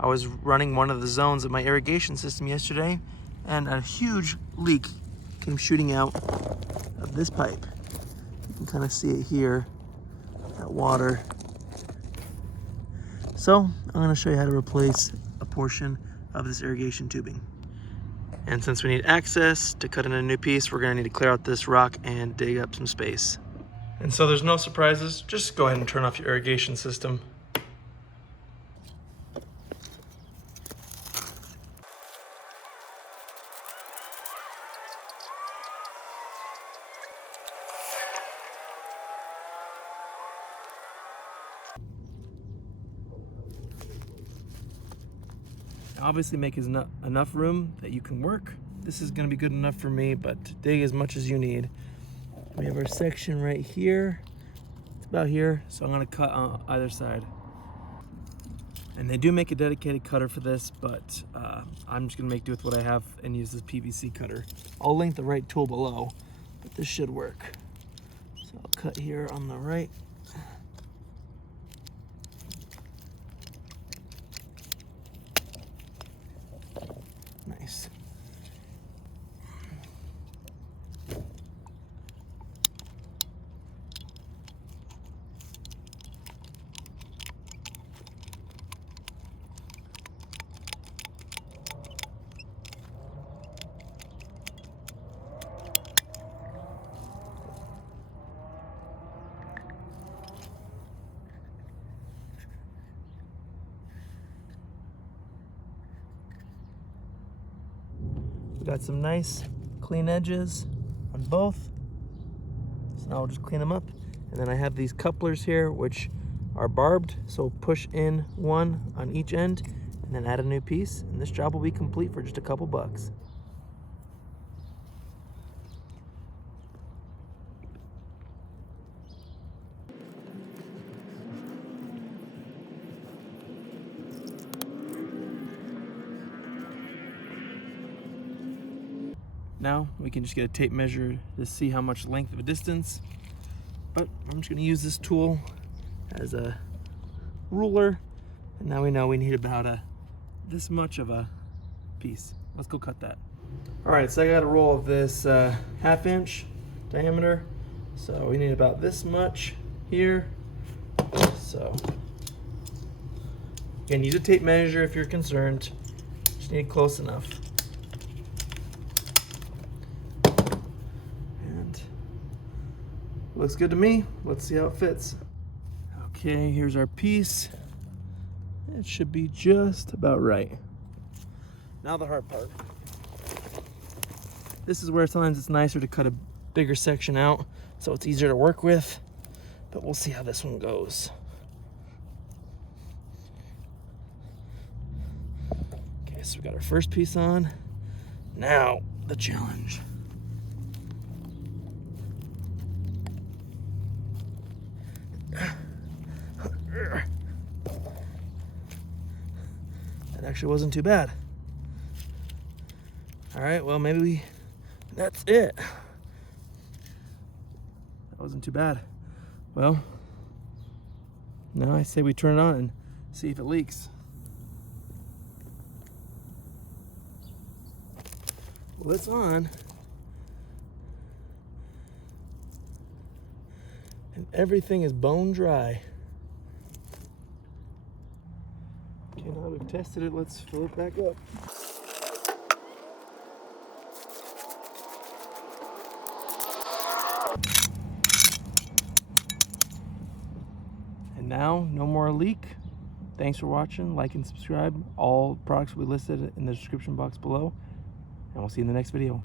I was running one of the zones of my irrigation system yesterday, and a huge leak came shooting out of this pipe. You can kind of see it here, that water. So I'm going to show you how to replace a portion of this irrigation tubing. And since we need access to cut in a new piece, we're going to need to clear out this rock and dig up some space. And so there's no surprises. Just go ahead and turn off your irrigation system. Obviously make enough room that you can work. This is gonna be good enough for me, but dig as much as you need. We have our section right here. It's about here, so I'm gonna cut on either side. And they do make a dedicated cutter for this, but I'm just gonna make do with what I have and use this PVC cutter. I'll link the right tool below, but this should work. So I'll cut here on the right. Nice. We got some nice clean edges on both. So now I'll just clean them up. And then I have these couplers here, which are barbed. So push in one on each end and then add a new piece. And this job will be complete for just a couple bucks. Now we can just get a tape measure to see how much length of a distance, but I'm just going to use this tool as a ruler, and now we know we need about this much of a piece. Let's go cut that. All right, so I got a roll of this 1/2 inch diameter, so we need about this much here. So again, use a tape measure if you're concerned. Just need it close enough. Looks good to me. Let's see how it fits. Okay, here's our piece. It should be just about right. Now the hard part. This is where sometimes it's nicer to cut a bigger section out so it's easier to work with, but we'll see how this one goes. Okay, so we got our first piece on. Now the challenge. That actually wasn't too bad. All right, well, that's it. That wasn't too bad. Well, now I say we turn it on and see if it leaks. Well, it's on. And everything is bone dry. Okay, now that we've tested it, let's fill it back up. And now, no more leak. Thanks for watching. Like and subscribe. All products will be listed in the description box below. And we'll see you in the next video.